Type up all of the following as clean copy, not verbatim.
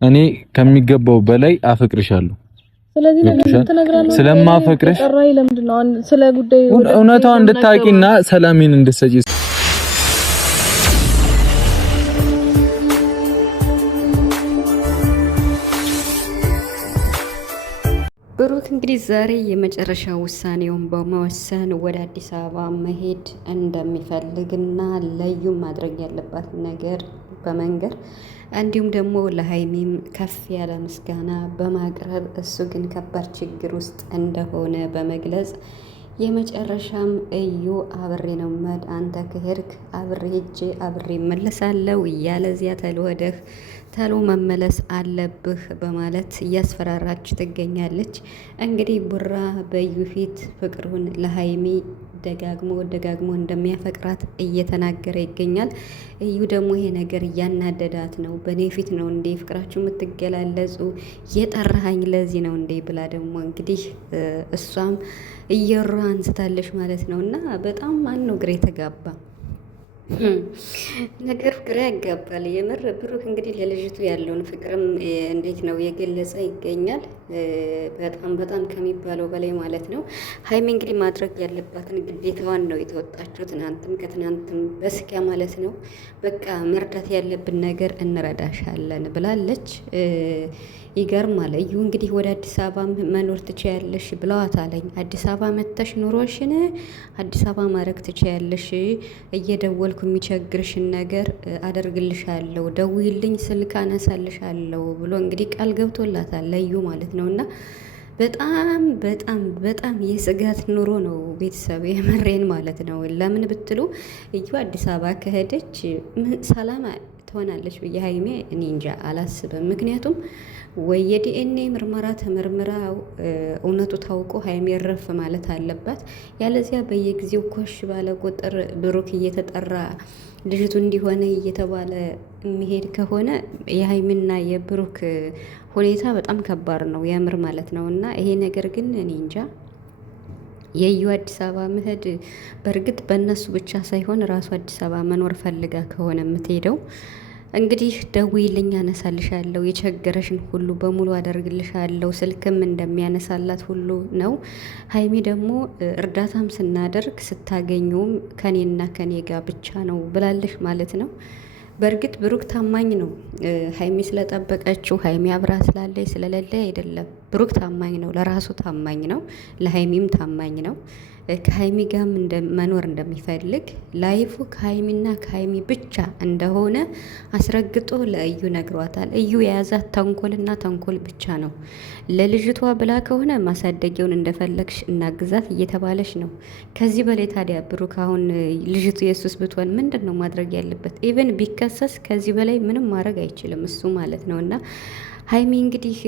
እኔ ከሚገባው በላይ አፈቅርሻለሁ። ስለዚህ ለምን ትነግራለህ? ስለማፈቅርሽ ጠራይ ለምንድን ነው ስለ ጉዳዩ እውነታውን እንድታቂና ሰላሜን እንድትሰጪ። ብሩክ እንግዲህ ዛሬ የመጨረሻ ውሳኔውን በመወሰን ወደ አዲስ አበባ መሄድ እንደሚፈልግና ለዩ ማድረግ ያለባት ነገር በመንገር እንዲሁም ደግሞ ለሀይሚም ከፍ ያለ ምስጋና በማቅረብ እሱ ግን ከባድ ችግር ውስጥ እንደሆነ በመግለጽ የመጨረሻም እዩ አብሬ ነው መድ አንተ ከሄድክ አብሬ ሄጄ አብሬ መለሳለሁ ያለዚያ ተልወደህ ተሎ መመለስ አለብህ በማለት እያስፈራራች ትገኛለች። እንግዲህ ቡራ በዩ ፊት ፍቅሩን ለሀይሚ ደጋግሞ እንደሚያፈቅራት እየተናገረ ይገኛል። እዩ ደግሞ ይሄ ነገር እያናደዳት ነው። በእኔ ፊት ነው እንዴ ፍቅራችሁ የምትገላለጹ? የጠራሃኝ ለዚህ ነው እንዴ ብላ ደግሞ እንግዲህ እሷም እየሯ አንስታለች ማለት ነው። እና በጣም ማን ነው ግራ የተጋባ ነገር ግራ ያጋባል። የምር ብሩክ እንግዲህ ለልጅቱ ያለውን ፍቅርም እንዴት ነው የገለጸ ይገኛል። በጣም ከሚባለው በላይ ማለት ነው። ሀይሚ እንግዲህ ማድረግ ያለባትን ግዴታዋን ነው የተወጣችው። ትናንትም ከትናንትም በስኪያ ማለት ነው። በቃ መርዳት ያለብን ነገር እንረዳሻለን ብላለች። ይገርማል። እዩ እንግዲህ ወደ አዲስ አበባ መኖር ትችያለሽ ብለዋታለኝ። አዲስ አበባ መተሽ ኑሮሽን አዲስ አበባ ማድረግ ትችያለሽ፣ እየደወልኩ የሚቸግርሽን ነገር አደርግልሻለሁ፣ ደውይልኝ፣ ስልክ አነሳልሻለሁ ብሎ እንግዲህ ቃል ገብቶላታል ለዩ ማለት ነው። እና በጣም የስጋት ኑሮ ነው ቤተሰብ የመሬን ማለት ነው። ለምን ብትሉ እዩ አዲስ አበባ ከሄደች ሰላም ትሆናለች ብዬ ሀይሜ እኔ እንጃ አላስብም። ምክንያቱም ወይ የዲኤንኤ ምርመራ ተመርምራው እውነቱ ታውቆ ሀይሜ ረፍ ማለት አለባት። ያለዚያ በየጊዜው ኮሽ ባለ ቁጥር ብሩክ እየተጠራ ልጅቱ እንዲሆነ እየተባለ የሚሄድ ከሆነ የሀይሚና የብሩክ ሁኔታ በጣም ከባድ ነው የምር ማለት ነው። እና ይሄ ነገር ግን እኔ እንጃ የዩ አዲስ አበባ መሄድ በእርግጥ በእነሱ ብቻ ሳይሆን ራሱ አዲስ አበባ መኖር ፈልጋ ከሆነ የምትሄደው እንግዲህ ደውይልኝ፣ አነሳልሻለሁ፣ የቸገረሽን ሁሉ በሙሉ አደርግልሻለሁ፣ ስልክም እንደሚያነሳላት ሁሉ ነው። ሀይሚ ደግሞ እርዳታም ስናደርግ ስታገኘውም ከኔና ከኔ ጋር ብቻ ነው ብላለሽ ማለት ነው። በእርግጥ ብሩክ ታማኝ ነው። ሀይሚ ስለጠበቀችው ሀይሚ አብራ ስላለይ ስለሌለ አይደለም። ብሩክ ታማኝ ነው፣ ለራሱ ታማኝ ነው፣ ለሀይሚም ታማኝ ነው። ከሀይሚ ጋርም መኖር እንደሚፈልግ ላይፉ ከሀይሚና ከሀይሚ ብቻ እንደሆነ አስረግጦ ለእዩ ነግሯታል። እዩ የያዛት ተንኮልና ተንኮል ብቻ ነው። ለልጅቷ ብላ ከሆነ ማሳደጊያውን እንደፈለግሽ እናግዛት እየተባለች ነው። ከዚህ በላይ ታዲያ ብሩክ አሁን ልጅቱ የሱስ ብትሆን ምንድን ነው ማድረግ ያለበት? ኢቨን ቢከሰስ ከዚህ በላይ ምንም ማድረግ አይችልም እሱ ማለት ነው። እና ሀይሚ እንግዲህ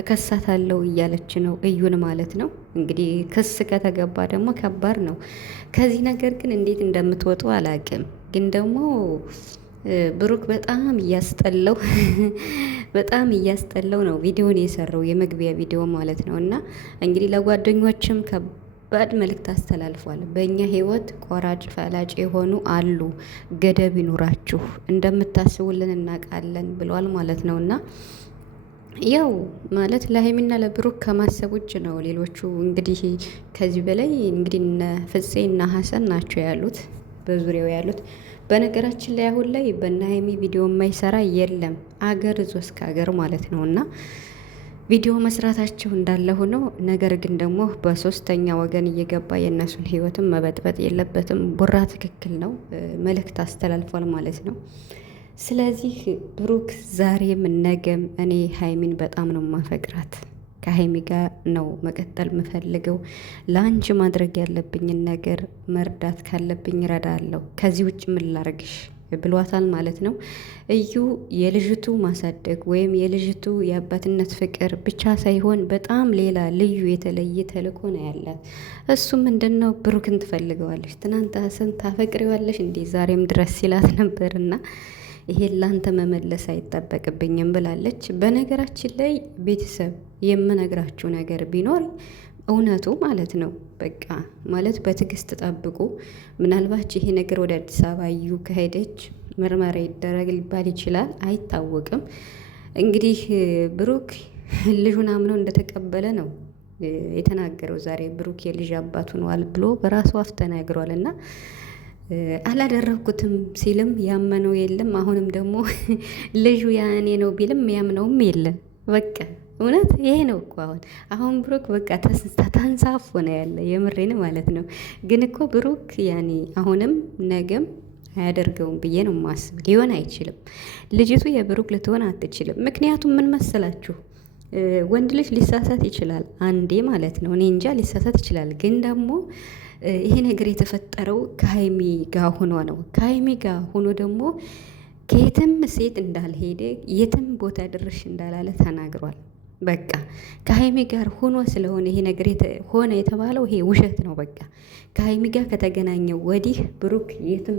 እከሳታለሁ እያለች ነው እዩን ማለት ነው። እንግዲህ ክስ ከተገባ ደግሞ ከባድ ነው። ከዚህ ነገር ግን እንዴት እንደምትወጡ አላቅም። ግን ደግሞ ብሩክ በጣም እያስጠላው ነው ቪዲዮን የሰራው የመግቢያ ቪዲዮ ማለት ነው። እና እንግዲህ ለጓደኞችም ከባድ መልእክት አስተላልፏል። በእኛ ህይወት ቆራጭ ፈላጭ የሆኑ አሉ፣ ገደብ ይኑራችሁ፣ እንደምታስቡልን እናውቃለን ብለዋል ማለት ነው። እና ያው ማለት ለሀይሚና ለብሩክ ከማሰብ ውጭ ነው። ሌሎቹ እንግዲህ ከዚህ በላይ እንግዲህ እነ ፍፄ እና ሀሰን ናቸው ያሉት በዙሪያው ያሉት። በነገራችን ላይ አሁን ላይ በእነ ሀይሚ ቪዲዮ የማይሰራ የለም፣ አገር ዞ እስከ ሀገር ማለት ነው። እና ቪዲዮ መስራታቸው እንዳለ ሆነው ነገር ግን ደግሞ በሶስተኛ ወገን እየገባ የእነሱን ህይወትም መበጥበጥ የለበትም። ቡራ ትክክል ነው፣ መልእክት አስተላልፏል ማለት ነው። ስለዚህ ብሩክ ዛሬም ነገም እኔ ሀይሚን በጣም ነው ማፈቅራት፣ ከሀይሚ ጋር ነው መቀጠል ምፈልገው። ለአንቺ ማድረግ ያለብኝን ነገር መርዳት ካለብኝ እረዳለሁ፣ ከዚህ ውጭ ምን ላርግሽ ብሏታል ማለት ነው። እዩ የልጅቱ ማሳደግ ወይም የልጅቱ የአባትነት ፍቅር ብቻ ሳይሆን በጣም ሌላ ልዩ የተለየ ተልእኮ ነው ያላት። እሱ ምንድን ነው? ብሩክን ትፈልገዋለች። ትናንት ሀሰን ታፈቅሪዋለሽ እንዴ ዛሬም ድረስ ሲላት ነበርና ይሄን ላንተ መመለስ አይጠበቅብኝም ብላለች። በነገራችን ላይ ቤተሰብ የምነግራችሁ ነገር ቢኖር እውነቱ ማለት ነው። በቃ ማለት በትዕግስት ጠብቁ። ምናልባት ይሄ ነገር ወደ አዲስ አበባ እዩ ከሄደች ምርመራ ይደረግ ሊባል ይችላል፣ አይታወቅም። እንግዲህ ብሩክ ልጁን አምኖ እንደተቀበለ ነው የተናገረው። ዛሬ ብሩክ የልጅ አባቱ ነዋል ብሎ በራሱ አፍ ተናግሯል። እና አላደረኩትም ሲልም ያመነው የለም። አሁንም ደግሞ ልጁ ያኔ ነው ቢልም ያምነውም የለም። በቃ እውነት ይሄ ነው እኮ አሁን ብሩክ በቃ ተንሳፎ ነው ያለ፣ የምሬን ማለት ነው። ግን እኮ ብሩክ ያኔ አሁንም ነገም አያደርገውም ብዬ ነው ማስብ። ሊሆን አይችልም። ልጅቱ የብሩክ ልትሆን አትችልም። ምክንያቱም ምን መሰላችሁ፣ ወንድ ልጅ ሊሳሳት ይችላል አንዴ ማለት ነው። እኔ እንጃ ሊሳሳት ይችላል። ግን ደግሞ ይሄ ነገር የተፈጠረው ከሀይሚ ጋር ሆኖ ነው። ከሀይሚ ጋር ሆኖ ደግሞ ከየትም ሴት እንዳልሄደ የትም ቦታ ድርሽ እንዳላለ ተናግሯል። በቃ ከሀይሚ ጋር ሆኖ ስለሆነ ይሄ ነገር ሆነ የተባለው ይሄ ውሸት ነው። በቃ ከሀይሚ ጋር ከተገናኘው ወዲህ ብሩክ የትም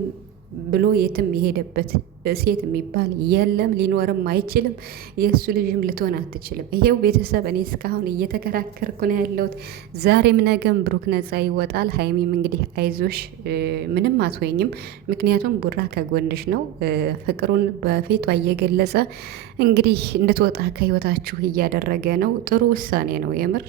ብሎ የትም የሄደበት ሴት የሚባል የለም፣ ሊኖርም አይችልም። የእሱ ልጅም ልትሆን አትችልም። ይሄው ቤተሰብ እኔ እስካሁን እየተከራከርኩ ነው ያለሁት። ዛሬም ነገም ብሩክ ነፃ ይወጣል። ሀይሚም እንግዲህ አይዞሽ ምንም አትሆኝም፣ ምክንያቱም ቡራ ከጎንሽ ነው። ፍቅሩን በፊቷ እየገለጸ እንግዲህ እንድትወጣ ከህይወታችሁ እያደረገ ነው። ጥሩ ውሳኔ ነው የምር።